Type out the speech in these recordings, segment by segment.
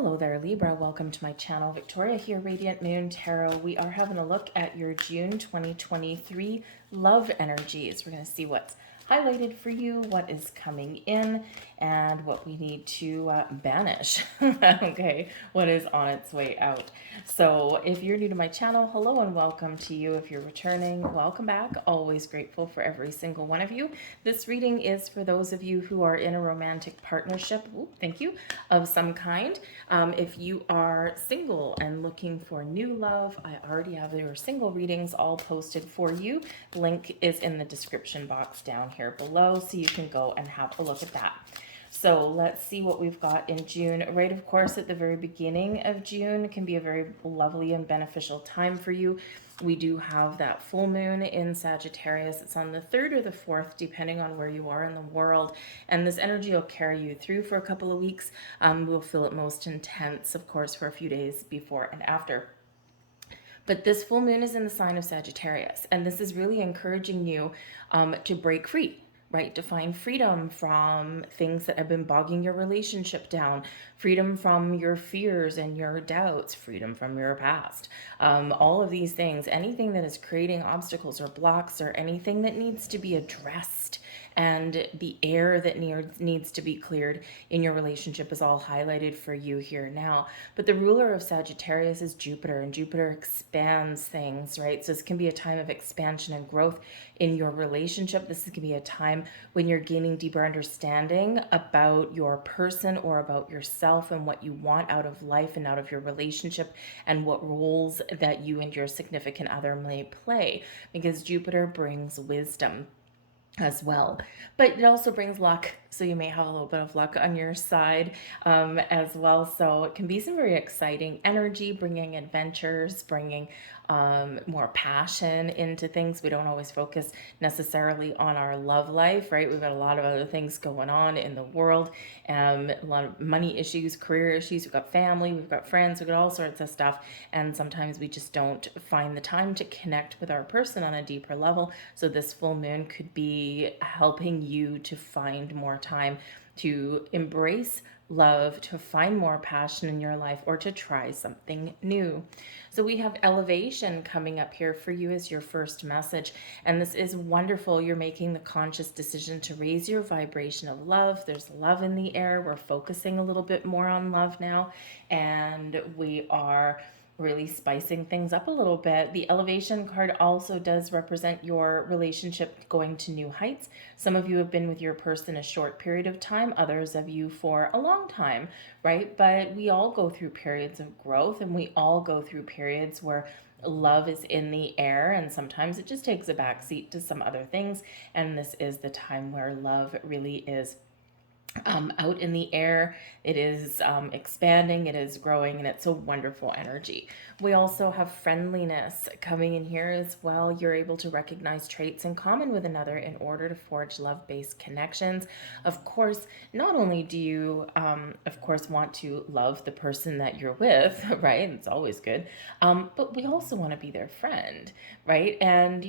Hello there, Libra. Welcome to my channel. Victoria here, Radiant Moon Tarot. We are having a look at your June 2023 love energies. We're going to see what's highlighted for you, what is coming in, and what we need to banish. Okay, what is on its way out. So if you're new to my channel, hello and welcome to you. If you're returning, welcome back. Always grateful for every single one of you. This reading is for those of you who are in a romantic partnership, thank you, of some kind. If you are single and looking for new love, I already have your single readings all posted for you. Link is in the description box down here below, so you can go and have a look at that. So let's see what we've got in June. Right, of course, at the very beginning of June can be a very lovely and beneficial time for you. We do have that full moon in Sagittarius. It's on the 3rd or the 4th, depending on where you are in the world. And this energy will carry you through for a couple of weeks. We'll feel it most intense, of course, for a few days before and after. But this full moon is in the sign of Sagittarius, and this is really encouraging you to break free, right? To find freedom from things that have been bogging your relationship down, freedom from your fears and your doubts, freedom from your past. All of these things, anything that is creating obstacles or blocks or anything that needs to be addressed, and the air that needs to be cleared in your relationship is all highlighted for you here now. But the ruler of Sagittarius is Jupiter, and Jupiter expands things, right? So this can be a time of expansion and growth in your relationship. This can be a time when you're gaining deeper understanding about your person or about yourself and what you want out of life and out of your relationship and what roles that you and your significant other may play, because Jupiter brings wisdom as well, but it also brings luck, so you may have a little bit of luck on your side as well. So it can be some very exciting energy, bringing adventures, bringing more passion into things. We don't always focus necessarily on our love life, right? We've got a lot of other things going on in the world, a lot of money issues, career issues, we've got family, we've got friends, we've got all sorts of stuff, and sometimes we just don't find the time to connect with our person on a deeper level. So this full moon could be helping you to find more time to embrace love, to find more passion in your life, or to try something new. So we have elevation coming up here for you as your first message, and this is wonderful. You're making the conscious decision to raise your vibration of love. There's love in the air. We're focusing a little bit more on love now, and we are really spicing things up a little bit. The elevation card also does represent your relationship going to new heights. Some of you have been with your person a short period of time, others of you for a long time, right? But we all go through periods of growth, and we all go through periods where love is in the air, and sometimes it just takes a backseat to some other things. And this is the time where love really is out in the air. It is expanding, it is growing, and it's a wonderful energy. We also have friendliness coming in here as well. You're able to recognize traits in common with another in order to forge love-based connections. Of course, not only do you, of course, want to love the person that you're with, right? It's always good. But we also want to be their friend, right? And,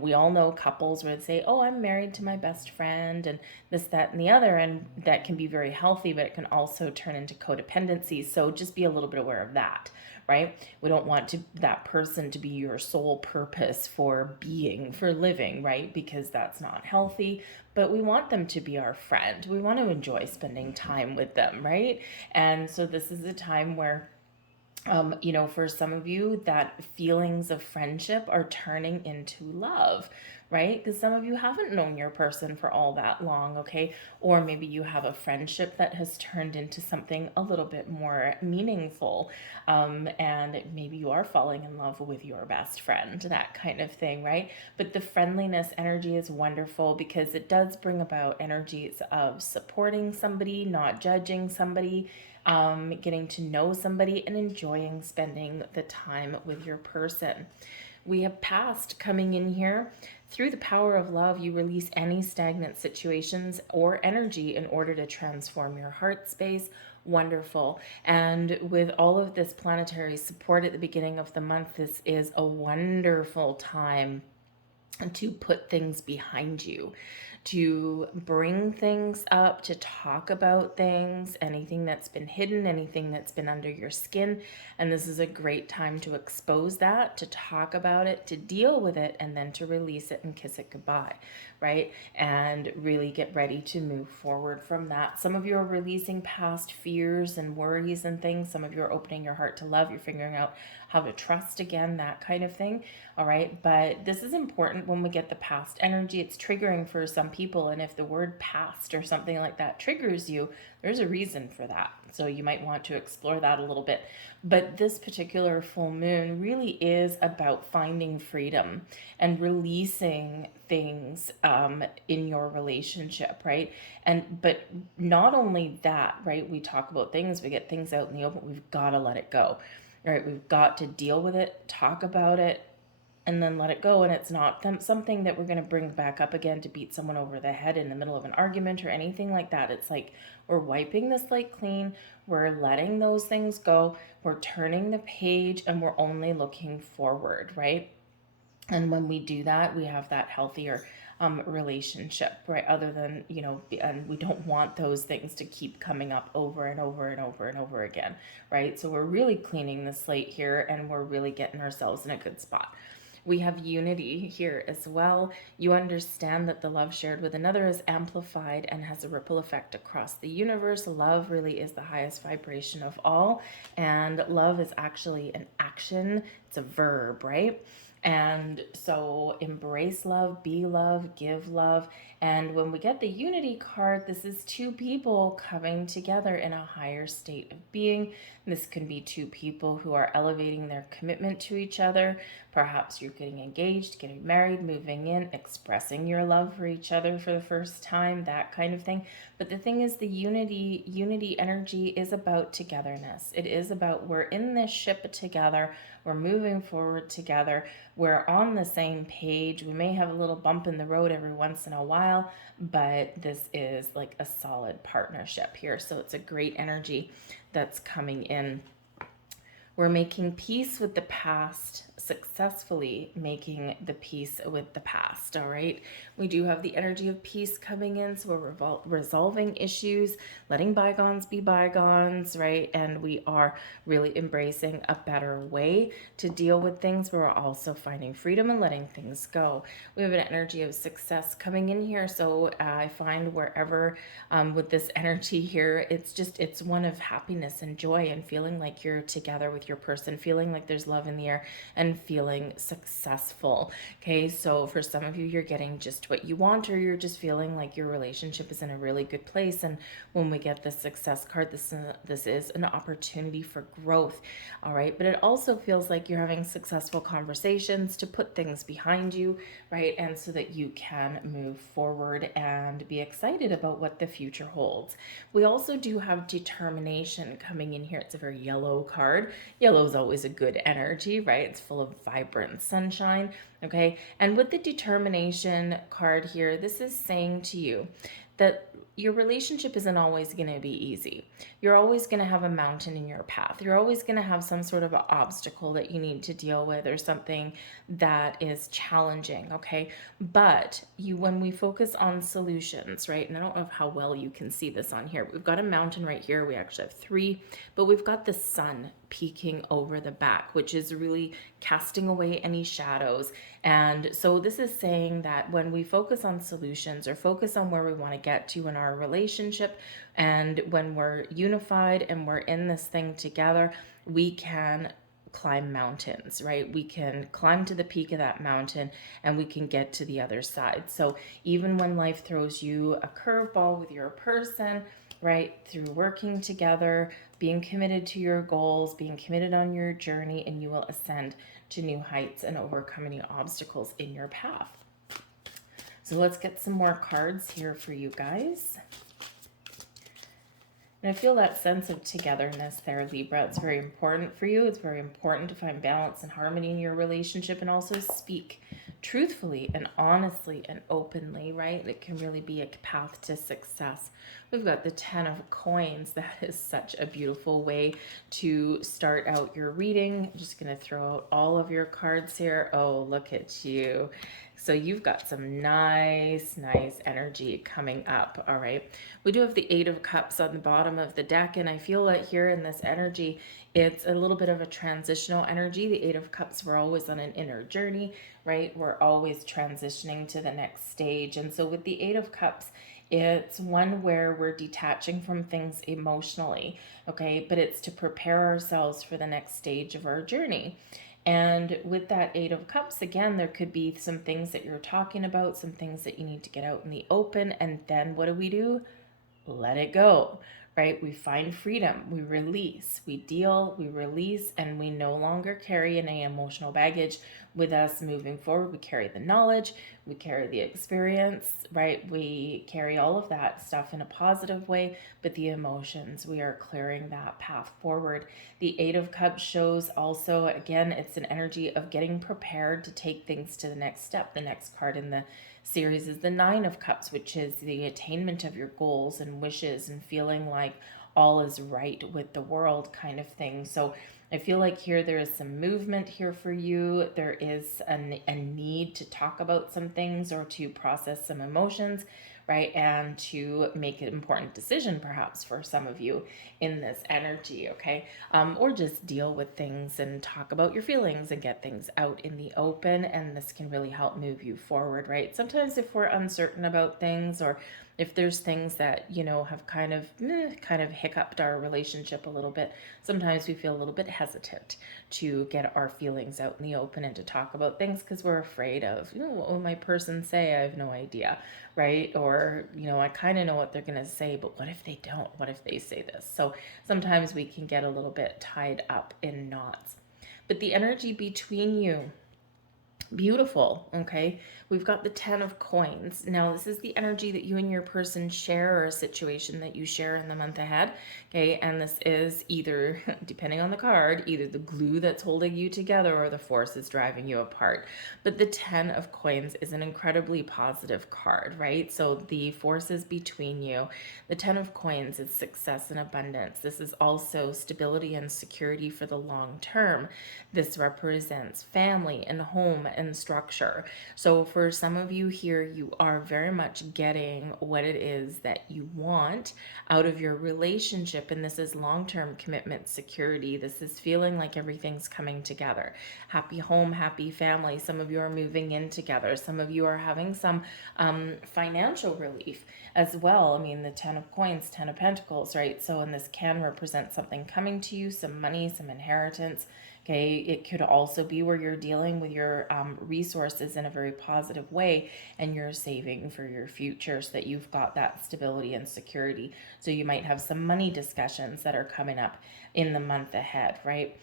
we all know couples where they say, oh, I'm married to my best friend, and this, that, and the other, and that can be very healthy, but it can also turn into codependency. So just be a little bit aware of that, right? We don't want that person to be your sole purpose for being, for living, right? Because that's not healthy. But we want them to be our friend. We want to enjoy spending time with them, right? And so this is a time where for some of you, that feelings of friendship are turning into love, right? Because some of you haven't known your person for all that long, okay? Or maybe you have a friendship that has turned into something a little bit more meaningful, and maybe you are falling in love with your best friend, that kind of thing, right? But the friendliness energy is wonderful because it does bring about energies of supporting somebody, not judging somebody, getting to know somebody, and enjoying spending the time with your person. We have past coming in here. Through the power of love, you release any stagnant situations or energy in order to transform your heart space. Wonderful. And with all of this planetary support at the beginning of the month, this is a wonderful time to put things behind you, to bring things up, to talk about things, anything that's been hidden, anything that's been under your skin. And this is a great time to expose that, to talk about it, to deal with it, and then to release it and kiss it goodbye, right? And really get ready to move forward from that. Some of you are releasing past fears and worries and things. Some of you are opening your heart to love. You're figuring out how to trust again, that kind of thing. All right. But this is important when we get the past energy. It's triggering for some people. And if the word past or something like that triggers you, there's a reason for that. So you might want to explore that a little bit. But this particular full moon really is about finding freedom and releasing things in your relationship, right? But not only that, right? We talk about things, we get things out in the open, we've got to let it go. All right, we've got to deal with it, talk about it, and then let it go. And it's not something that we're going to bring back up again to beat someone over the head in the middle of an argument or anything like that. It's like we're wiping the slate clean, we're letting those things go, we're turning the page, and we're only looking forward, right? And when we do that, we have that healthier relationship, right? Other than, and we don't want those things to keep coming up over and over and over and over again, right? So we're really cleaning the slate here, and we're really getting ourselves in a good spot. We have unity here as well. You understand that the love shared with another is amplified and has a ripple effect across the universe. Love really is the highest vibration of all, and love is actually an action. It's a verb, right? And so embrace love, be love, give love. And when we get the unity card, this is two people coming together in a higher state of being. This can be two people who are elevating their commitment to each other. Perhaps you're getting engaged, getting married, moving in, expressing your love for each other for the first time, that kind of thing. But the thing is, the unity energy is about togetherness. It is about, we're in this ship together. We're moving forward together. We're on the same page. We may have a little bump in the road every once in a while, but this is like a solid partnership here. So it's a great energy that's coming in. We're making peace with the past, successfully making the peace with the past, all right? We do have the energy of peace coming in, so we're resolving issues, letting bygones be bygones, right? And we are really embracing a better way to deal with things. We're also finding freedom and letting things go. We have an energy of success coming in here, so I find wherever with this energy here, it's one of happiness and joy and feeling like you're together with your person, feeling like there's love in the air, and feeling successful. Okay, so for some of you, you're getting just what you want, or you're just feeling like your relationship is in a really good place. And when we get the success card, this is an opportunity for growth. All right, but it also feels like you're having successful conversations to put things behind you, right? And so that you can move forward and be excited about what the future holds. We also do have determination coming in here. It's a very yellow card. Yellow is always a good energy, right? It's full of vibrant sunshine, okay? And with the determination card here, this is saying to you that your relationship isn't always going to be easy. You're always going to have a mountain in your path. You're always going to have some sort of obstacle that you need to deal with, or something that is challenging, okay? But when we focus on solutions, right? And I don't know how well you can see this on here. We've got a mountain right here. We actually have three, but we've got the sun peeking over the back, which is really casting away any shadows. And so this is saying that when we focus on solutions, or focus on where we want to get to in our relationship, and when we're unified and we're in this thing together, we can climb mountains, right? We can climb to the peak of that mountain, and we can get to the other side. So even when life throws you a curveball with your person, right, through working together, being committed to your goals, being committed on your journey, and you will ascend to new heights and overcome any obstacles in your path. So let's get some more cards here for you guys. And I feel that sense of togetherness there, Libra. It's very important for you. It's very important to find balance and harmony in your relationship, and also speak truthfully and honestly and openly, right? It can really be a path to success. We've got the 10 of coins. That is such a beautiful way to start out your reading. I'm just going to throw out all of your cards here. Oh, look at you. So you've got some nice, nice energy coming up, all right? We do have the Eight of Cups on the bottom of the deck, and I feel that here in this energy, it's a little bit of a transitional energy. The Eight of Cups, we're always on an inner journey, right? We're always transitioning to the next stage. And so with the Eight of Cups, it's one where we're detaching from things emotionally, okay? But it's to prepare ourselves for the next stage of our journey. And with that Eight of Cups, again, there could be some things that you're talking about, some things that you need to get out in the open. And then what do? Let it go, right? We find freedom, we release, we deal, we release, and we no longer carry any emotional baggage with us moving forward. We carry the knowledge, we carry the experience, right? We carry all of that stuff in a positive way, but the emotions, we are clearing that path forward. The Eight of Cups shows also, again, it's an energy of getting prepared to take things to the next step. The next card in the series is the Nine of Cups, which is the attainment of your goals and wishes and feeling like all is right with the world kind of thing. So I feel like here there is some movement here for you. There is a need to talk about some things or to process some emotions, right? And to make an important decision perhaps for some of you in this energy, okay? Or just deal with things and talk about your feelings and get things out in the open. And this can really help move you forward, right? Sometimes if we're uncertain about things, or if there's things that, you know, have kind of hiccuped our relationship a little bit, sometimes we feel a little bit hesitant to get our feelings out in the open and to talk about things because we're afraid of, you know, what will my person say? I have no idea, right? Or, you know, I kind of know what they're going to say, but what if they don't? What if they say this? So sometimes we can get a little bit tied up in knots. But the energy between you, beautiful, okay? We've got the Ten of Coins. Now, this is the energy that you and your person share, or a situation that you share in the month ahead, okay? And this is either, depending on the card, either the glue that's holding you together or the force is driving you apart. But the Ten of Coins is an incredibly positive card, right? So the forces between you. The Ten of Coins is success and abundance. This is also stability and security for the long term. This represents family and home and structure. So for some of you here, you are very much getting what it is that you want out of your relationship. And this is long-term commitment, security. This is feeling like everything's coming together. Happy home, happy family. Some of you are moving in together. Some of you are having some financial relief as well. I mean, the Ten of Coins, Ten of Pentacles, right? So, and this can represent something coming to you, some money, some inheritance. Okay, it could also be where you're dealing with your resources in a very positive way, and you're saving for your future so that you've got that stability and security. So you might have some money discussions that are coming up in the month ahead, right?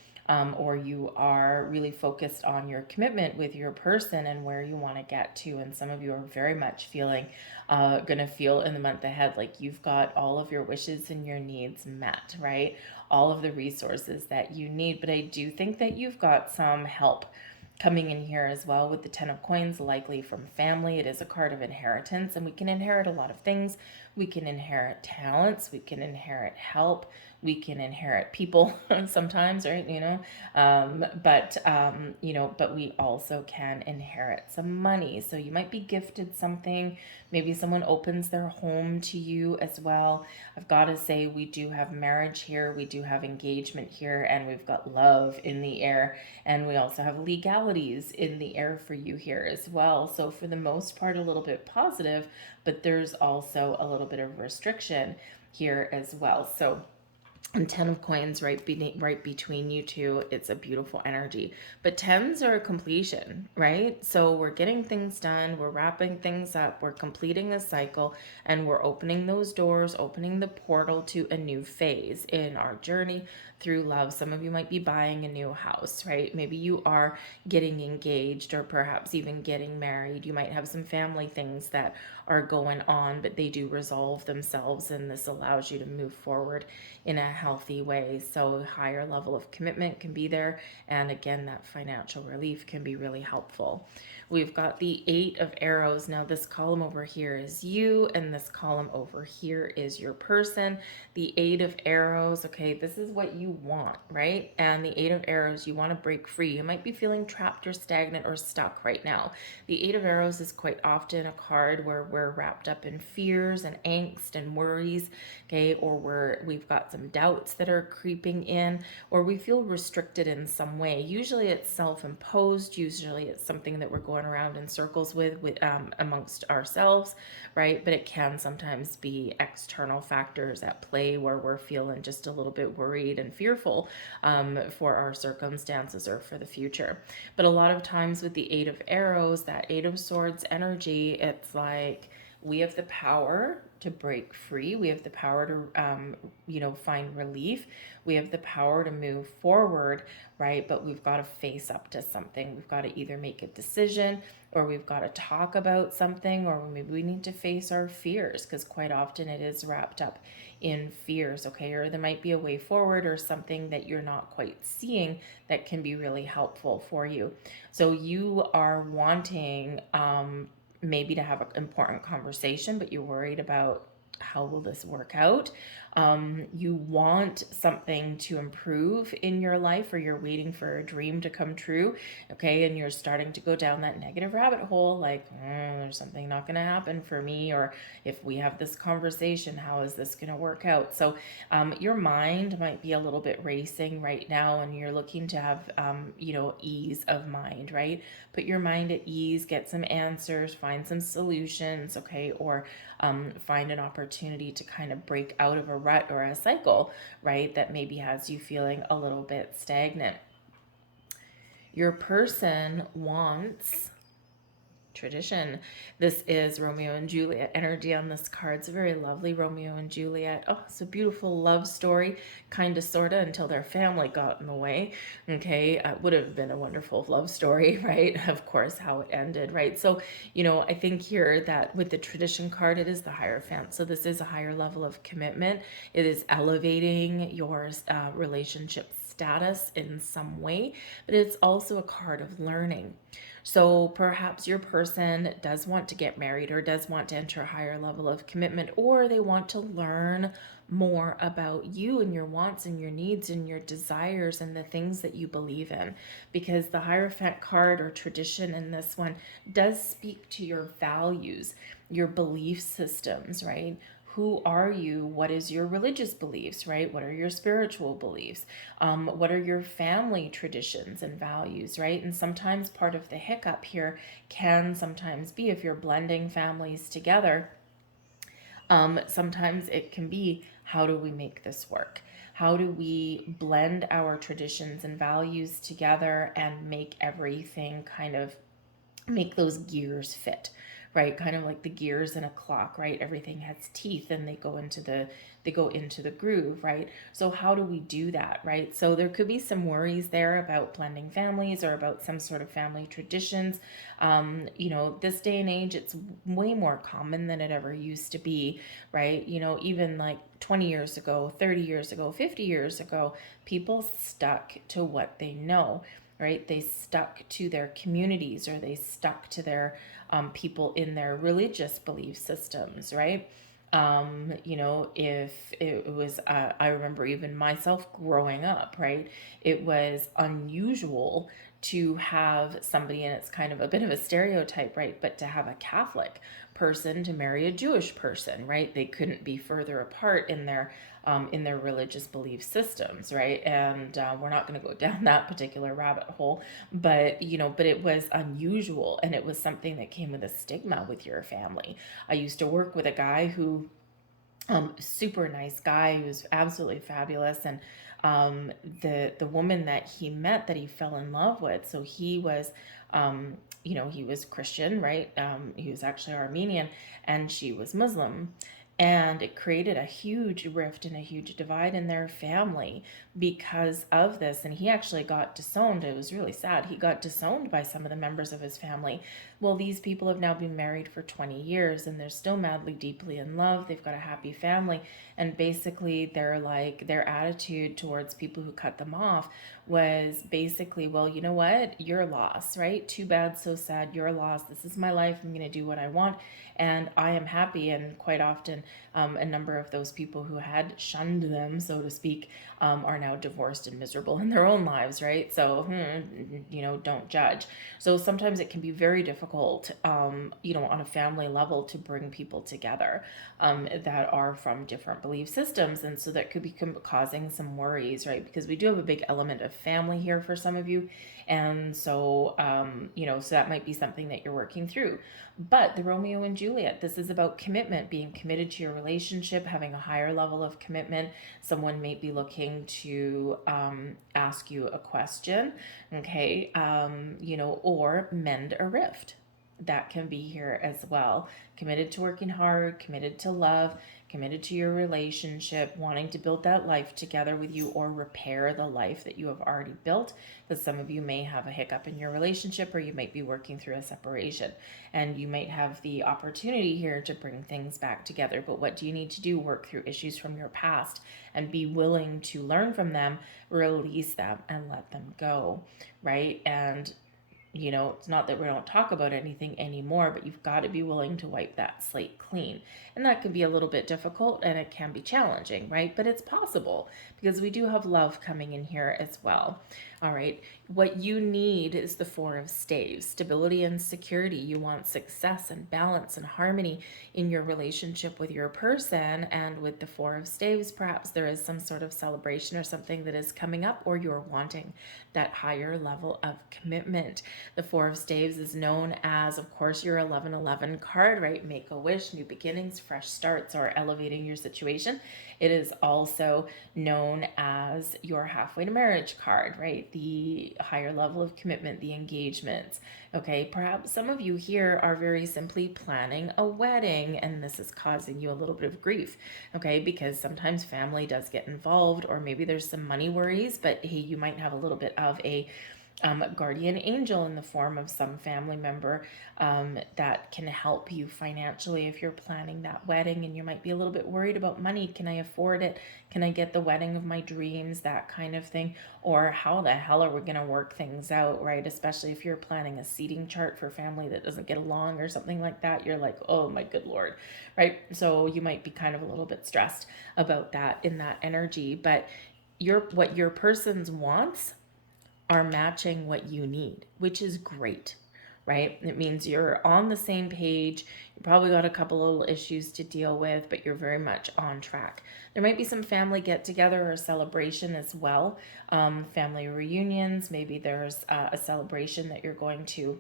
Or you are really focused on your commitment with your person and where you want to get to. And some of you are very much feeling, going to feel in the month ahead like you've got all of your wishes and your needs met, right? All of the resources that you need. But I do think that you've got some help coming in here as well with the Ten of Coins, likely from family. It is a card of inheritance, and we can inherit a lot of things. We can inherit talents, we can inherit help, we can inherit people sometimes, right? But we also can inherit some money. So you might be gifted something. Maybe someone opens their home to you as well. I've got to say, we do have marriage here, we do have engagement here, and we've got love in the air, and we also have legalities in the air for you here as well. So for the most part, a little bit positive, but there's also a little bit of restriction here as well. So, and Ten of Coins right between you two, it's a beautiful energy. But tens are completion, right? So we're getting things done, we're wrapping things up, we're completing a cycle, and we're opening those doors, opening the portal to a new phase in our journey through love. Some of you might be buying a new house, right? Maybe you are getting engaged or perhaps even getting married. You might have some family things that are going on, but they do resolve themselves, and this allows you to move forward in a a healthy way. So higher level of commitment can be there. And again, that financial relief can be really helpful. We've got the 8 of arrows. Now this column over here is you, and this column over here is your person. The 8 of arrows, okay, this is what you want, right? And the 8 of arrows, you want to break free. You might be feeling trapped or stagnant or stuck right now. The 8 of arrows is quite often a card where we're wrapped up in fears and angst and worries, okay, or we've got some doubts that are creeping in, or we feel restricted in some way. Usually it's self-imposed. Usually it's something that we're going around in circles with amongst ourselves, right? But it can sometimes be external factors at play where we're feeling just a little bit worried and fearful for our circumstances or for the future. But a lot of times with the 8 of arrows, that 8 of swords energy, it's like we have the power to break free. We have the power to, find relief. We have the power to move forward, right? But we've got to face up to something. We've got to either make a decision, or we've got to talk about something, or maybe we need to face our fears, because quite often it is wrapped up in fears, okay? Or there might be a way forward or something that you're not quite seeing that can be really helpful for you. So you are wanting maybe to have an important conversation, but you're worried about how will this work out. You want something to improve in your life, or you're waiting for a dream to come true, okay? And you're starting to go down that negative rabbit hole, like, there's something not going to happen for me, or if we have this conversation, how is this going to work out? So your mind might be a little bit racing right now, and you're looking to have, ease of mind, right? Put your mind at ease, get some answers, find some solutions, okay? Or find an opportunity to kind of break out of a rut or a cycle, right? That maybe has you feeling a little bit stagnant. Your person wants tradition. This is Romeo and Juliet energy on this card. It's a very lovely Romeo and Juliet. Oh, it's a beautiful love story, kind of, sort of, until their family got in the way. Okay, would have been a wonderful love story, right? Of course, how it ended, right? So, I think here that with the tradition card, it is the Hierophant. So this is a higher level of commitment. It is elevating your relationship status in some way, but it's also a card of learning. So perhaps your person does want to get married, or does want to enter a higher level of commitment, or they want to learn more about you and your wants and your needs and your desires and the things that you believe in. Because the Hierophant card, or tradition in this one, does speak to your values, your belief systems, right? Who are you? What is your religious beliefs, right? What are your spiritual beliefs? What are your family traditions and values, right? And sometimes part of the hiccup here can sometimes be, if you're blending families together, sometimes it can be, how do we make this work? How do we blend our traditions and values together and make everything kind of, make those gears fit, right? Kind of like the gears in a clock, right? Everything has teeth and they go into the groove, right? So how do we do that, right? So there could be some worries there about blending families, or about some sort of family traditions. This day and age, it's way more common than it ever used to be, right? Even like 20 years ago, 30 years ago, 50 years ago, people stuck to what they know, right? They stuck to their communities, or they stuck to their people in their religious belief systems, right? If it was, I remember even myself growing up, right? It was unusual to have somebody, and it's kind of a bit of a stereotype, right? But to have a Catholic person to marry a Jewish person, right? They couldn't be further apart in their religious belief systems, right? And we're not going to go down that particular rabbit hole, but it was unusual, and it was something that came with a stigma with your family. I used to work with a guy who, super nice guy, who was absolutely fabulous, and the woman that he met, that he fell in love with, so he was, he was Christian, right? He was actually Armenian, and she was Muslim. And it created a huge rift and a huge divide in their family because of this. And he actually got disowned. It was really sad. He got disowned by some of the members of his family. Well, these people have now been married for 20 years and they're still madly, deeply in love. They've got a happy family. And basically, their attitude towards people who cut them off was basically, well, you know what? Your loss, right? Too bad, so sad, your loss. This is my life. I'm going to do what I want. And I am happy. And quite often, a number of those people who had shunned them, so to speak, are now divorced and miserable in their own lives, right? So, don't judge. So sometimes it can be very difficult, on a family level to bring people together that are from different belief systems. And so that could be causing some worries, right? Because we do have a big element of family here for some of you. And so, so that might be something that you're working through. But the Romeo and Juliet, this is about commitment, being committed to your relationship, having a higher level of commitment. Someone may be looking to ask you a question, okay, or mend a rift. That can be here as well. Committed to working hard, committed to love, committed to your relationship, wanting to build that life together with you or repair the life that you have already built. Because some of you may have a hiccup in your relationship or you might be working through a separation and you might have the opportunity here to bring things back together. But what do you need to do? Work through issues from your past and be willing to learn from them, release them, and let them go, right? And it's not that we don't talk about anything anymore, but you've got to be willing to wipe that slate clean. And that can be a little bit difficult and it can be challenging, right? But it's possible because we do have love coming in here as well. All right. What you need is the Four of Staves, stability and security. You want success and balance and harmony in your relationship with your person. And with the Four of Staves, perhaps there is some sort of celebration or something that is coming up, or you're wanting that higher level of commitment. The Four of Staves is known as, of course, your 1111 card, right? Make a wish, new beginnings, fresh starts, or elevating your situation. It is also known as your halfway to marriage card, right? The higher level of commitment, the engagements. Okay, perhaps some of you here are very simply planning a wedding and this is causing you a little bit of grief, okay? Because sometimes family does get involved or maybe there's some money worries, but hey, you might have a little bit of a guardian angel in the form of some family member that can help you financially if you're planning that wedding and you might be a little bit worried about money. Can I afford it? Can I get the wedding of my dreams? That kind of thing. Or how the hell are we going to work things out, right? Especially if you're planning a seating chart for family that doesn't get along or something like that. You're like, oh my good Lord, right? So you might be kind of a little bit stressed about that in that energy. But what your person's wants are matching what you need, which is great, right? It means you're on the same page. You probably got a couple little issues to deal with, but you're very much on track. There might be some family get together or celebration as well. Family reunions, maybe there's a celebration that you're going to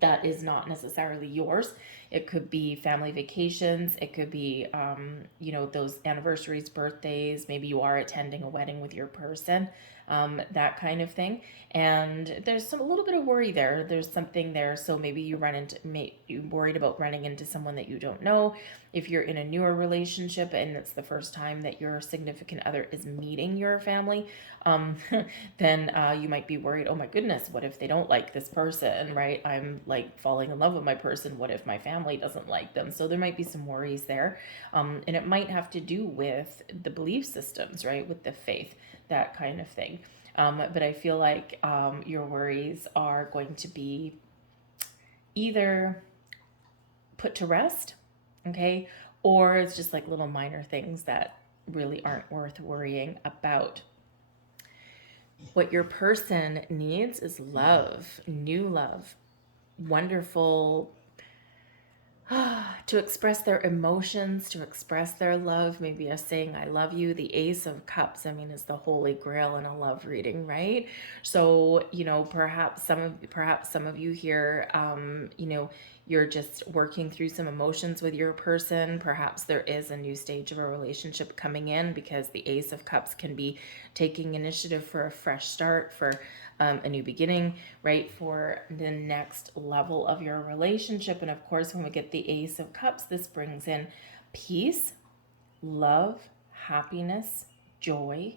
that is not necessarily yours. It could be family vacations. It could be, those anniversaries, birthdays. Maybe you are attending a wedding with your person, that kind of thing. And there's a little bit of worry there. There's something there. So maybe you're worried about running into someone that you don't know. If you're in a newer relationship and it's the first time that your significant other is meeting your family, then you might be worried, oh my goodness, what if they don't like this person, right? I'm like falling in love with my person. What if my family doesn't like them? So there might be some worries there. And it might have to do with the belief systems, right? With the faith, that kind of thing. But I feel like your worries are going to be either put to rest, okay? Or it's just like little minor things that really aren't worth worrying about. What your person needs is love, new love, wonderful, to express their emotions, to express their love, maybe a saying, I love you. The Ace of Cups, is the holy grail in a love reading, right? So, perhaps some of you here, you're just working through some emotions with your person. Perhaps there is a new stage of a relationship coming in, because the Ace of Cups can be taking initiative for a fresh start, for a new beginning, right? For the next level of your relationship. And of course, when we get the Ace of Cups, this brings in peace, love, happiness, joy.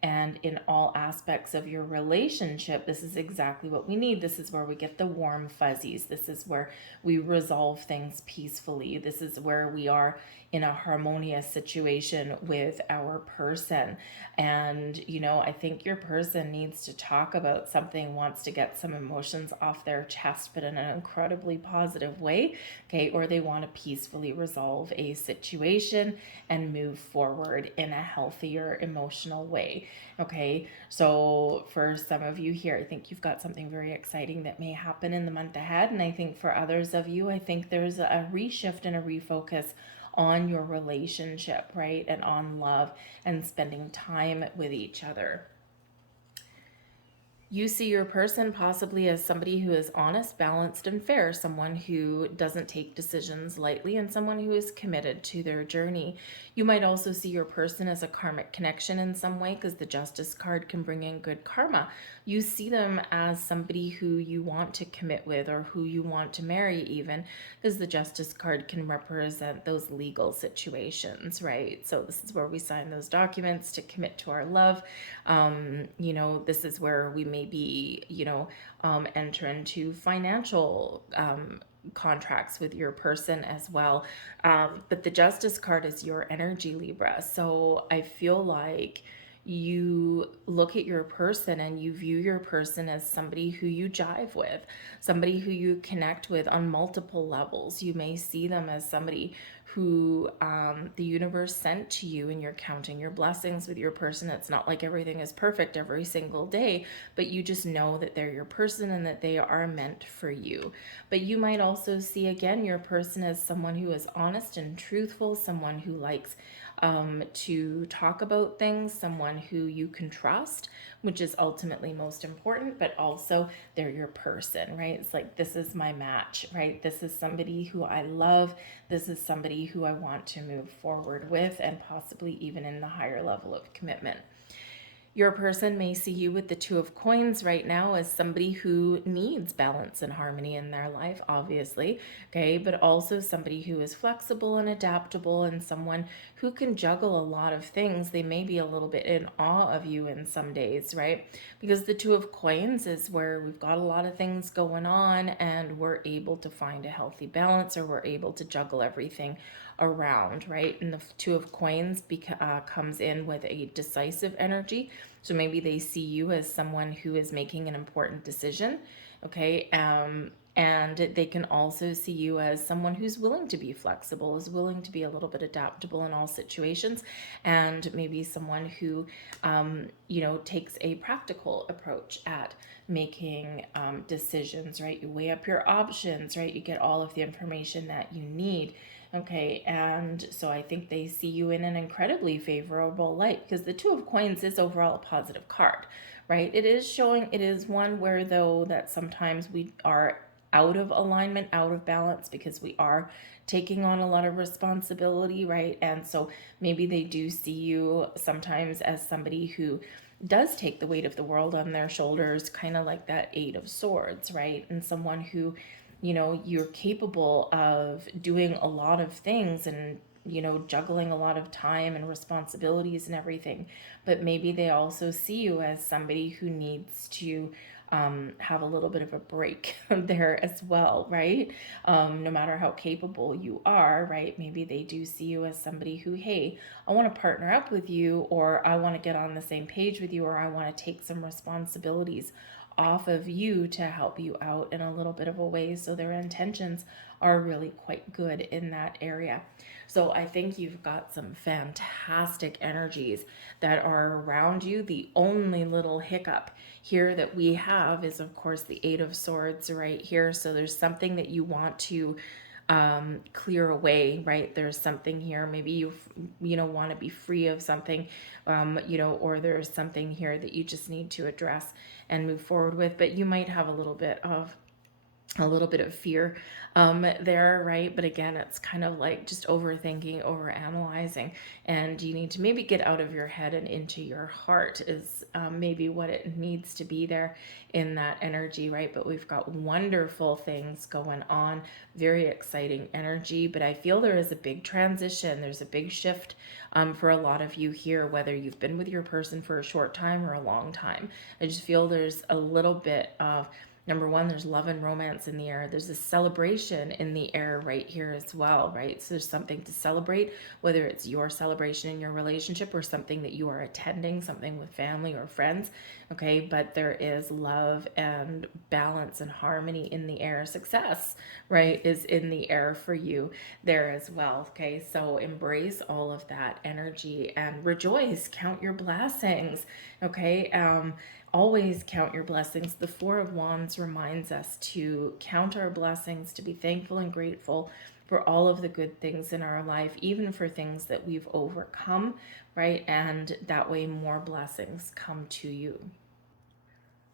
And in all aspects of your relationship, this is exactly what we need. This is where we get the warm fuzzies. This is where we resolve things peacefully. This is where we are in a harmonious situation with our person. And, you know, I think your person needs to talk about something, wants to get some emotions off their chest, but in an incredibly positive way, okay? Or they want to peacefully resolve a situation and move forward in a healthier emotional way. Okay, so for some of you here, I think you've got something very exciting that may happen in the month ahead. And I think for others of you, I think there's a reshift and a refocus on your relationship, right? And on love and spending time with each other. You see your person possibly as somebody who is honest, balanced, and fair, someone who doesn't take decisions lightly, and someone who is committed to their journey. You might also see your person as a karmic connection in some way, because the Justice card can bring in good karma. You see them as somebody who you want to commit with, or who you want to marry even, because the Justice card can represent those legal situations, right? So this is where we sign those documents to commit to our love. You know, this is where we maybe, you know, enter into financial contracts with your person as well. But the Justice card is your energy, Libra. So I feel like you look at your person and you view your person as somebody who you jive with, somebody who you connect with on multiple levels. You may see them as somebody who the universe sent to you, and you're counting your blessings with your person. It's not like everything is perfect every single day, but you just know that they're your person and that they are meant for you. But you might also see again your person as someone who is honest and truthful, someone who likes to talk about things, someone who you can trust, which is ultimately most important, but also they're your person, right? It's like, this is my match, right? This is somebody who I love. This is somebody who I want to move forward with, and possibly even in the higher level of commitment. Your person may see you with the Two of Coins right now as somebody who needs balance and harmony in their life, obviously, okay, but also somebody who is flexible and adaptable, and someone who can juggle a lot of things. They may be a little bit in awe of you in some days, right? Because the Two of Coins is where we've got a lot of things going on, and we're able to find a healthy balance, or we're able to juggle everything around, right? And the Two of Coins comes in with a decisive energy. So maybe they see you as someone who is making an important decision, okay? And they can also see you as someone who's willing to be flexible, is willing to be a little bit adaptable in all situations, and maybe someone who, you know, takes a practical approach at making decisions, right? You weigh up your options, right? You get all of the information that you need. Okay, and so I think they see you in an incredibly favorable light, because the Two of Coins is overall a positive card, right? It is showing, it is one where, though, that sometimes we are out of alignment, out of balance, because we are taking on a lot of responsibility, right? And so maybe they do see you sometimes as somebody who does take the weight of the world on their shoulders, kind of like that Eight of Swords, right? And someone who, you know, you're capable of doing a lot of things, and, you know, juggling a lot of time and responsibilities and everything. But maybe they also see you as somebody who needs to have a little bit of a break there as well, right? No matter how capable you are, right? Maybe they do see you as somebody who, hey, I want to partner up with you, or I want to get on the same page with you, or I want to take some responsibilities off of you to help you out in a little bit of a way. So their intentions are really quite good in that area. So I think you've got some fantastic energies that are around you. The only little hiccup here that we have is, of course, the Eight of Swords right here. So there's something that you want to clear away, right? There's something here, maybe you know, want to be free of something, you know, or there's something here that you just need to address and move forward with. But you might have a little bit of a little bit of fear there, right? But again, it's kind of like just overthinking, overanalyzing, and you need to maybe get out of your head and into your heart is maybe what it needs to be there in that energy, right? But we've got wonderful things going on, very exciting energy, but I feel there is a big transition. There's a big shift for a lot of you here, whether you've been with your person for a short time or a long time. I just feel there's a little bit of number one, there's love and romance in the air. There's a celebration in the air right here as well, right? So there's something to celebrate, whether it's your celebration in your relationship or something that you are attending, something with family or friends, okay? But there is love and balance and harmony in the air. Success, right, is in the air for you there as well, okay? So embrace all of that energy and rejoice, count your blessings, okay? Always count your blessings. The Four of Wands reminds us to count our blessings, to be thankful and grateful for all of the good things in our life, even for things that we've overcome, right? And that way more blessings come to you.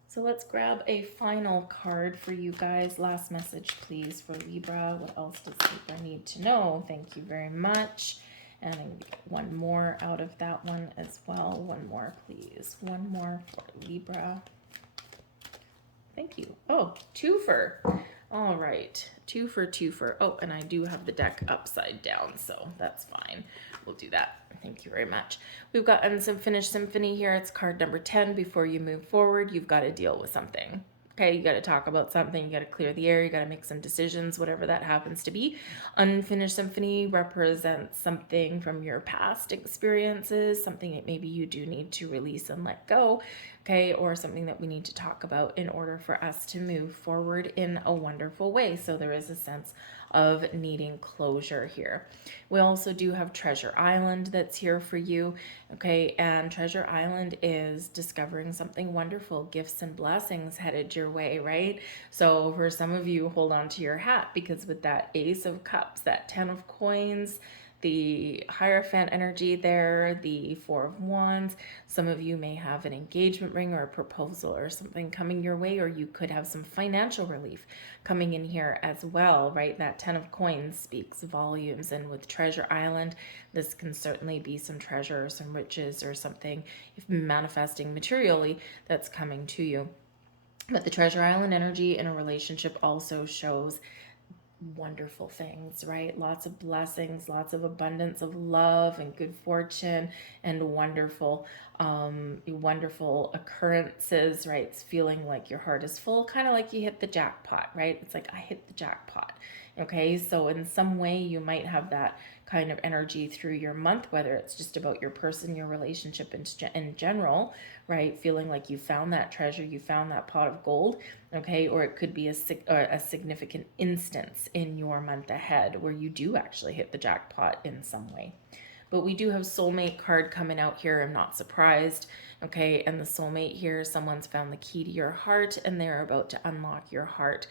So let's grab a final card for you guys. Last message, please, for Libra. What else does Libra need to know? Thank you very much. And I'm going to get one more out of that one as well. One more, please. One more for Libra. Thank you. Oh, twofer. All right. Twofer. Oh, and I do have the deck upside down, so that's fine. We'll do that. Thank you very much. We've got Unfinished Symphony here. It's card number 10. Before you move forward, you've got to deal with something. Okay, you got to talk about something, you got to clear the air, you got to make some decisions, whatever that happens to be. Unfinished Symphony represents something from your past experiences, something that maybe you do need to release and let go, okay, or something that we need to talk about in order for us to move forward in a wonderful way. So there is a sense of needing closure here. We also do have Treasure Island that's here for you, okay, and Treasure Island is discovering something wonderful, gifts and blessings headed your way, right? So for some of you, hold on to your hat, because with that Ace of Cups, that 10 of Coins, the Hierophant energy there, the Four of Wands, some of you may have an engagement ring or a proposal or something coming your way, or you could have some financial relief coming in here as well, right? That 10 of Coins speaks volumes, and with Treasure Island, this can certainly be some treasure or some riches or something if manifesting materially that's coming to you. But the Treasure Island energy in a relationship also shows wonderful things, right? Lots of blessings, lots of abundance of love and good fortune and wonderful occurrences, right? It's feeling like your heart is full, kind of like you hit the jackpot, right? It's like I hit the jackpot. Okay, so in some way you might have that kind of energy through your month, whether it's just about your person, your relationship in general, right? Feeling like you found that treasure, you found that pot of gold, okay? Or it could be a significant instance in your month ahead where you do actually hit the jackpot in some way. But we do have soulmate card coming out here. I'm not surprised. Okay, and the soulmate here, someone's found the key to your heart and they're about to unlock your heart,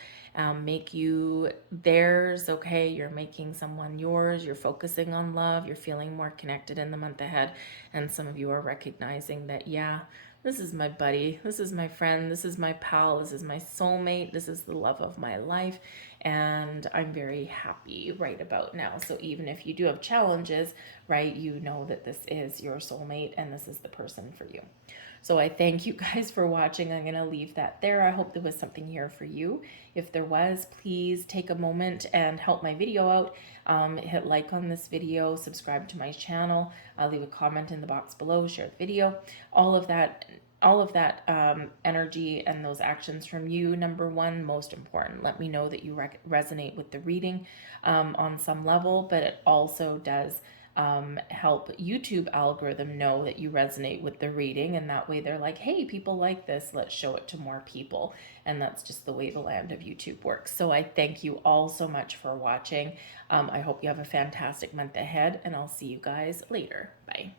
make you theirs. Okay, you're making someone yours. You're focusing on love. You're feeling more connected in the month ahead. And some of you are recognizing that, yeah, this is my buddy, this is my friend, this is my pal, this is my soulmate, this is the love of my life, and I'm very happy right about now. So even if you do have challenges, right, you know that this is your soulmate and this is the person for you. So I thank you guys for watching. I'm going to leave that there. I hope there was something here for you. If there was, please take a moment and help my video out. Hit like on this video, subscribe to my channel, leave a comment in the box below, share the video, all of that energy and those actions from you. Number one, most important, let me know that you resonate with the reading on some level, but it also does help YouTube algorithm know that you resonate with the reading, and that way they're like, hey, people like this, let's show it to more people. And that's just the way the land of YouTube works. So I thank you all so much for watching. I hope you have a fantastic month ahead, and I'll see you guys later. Bye.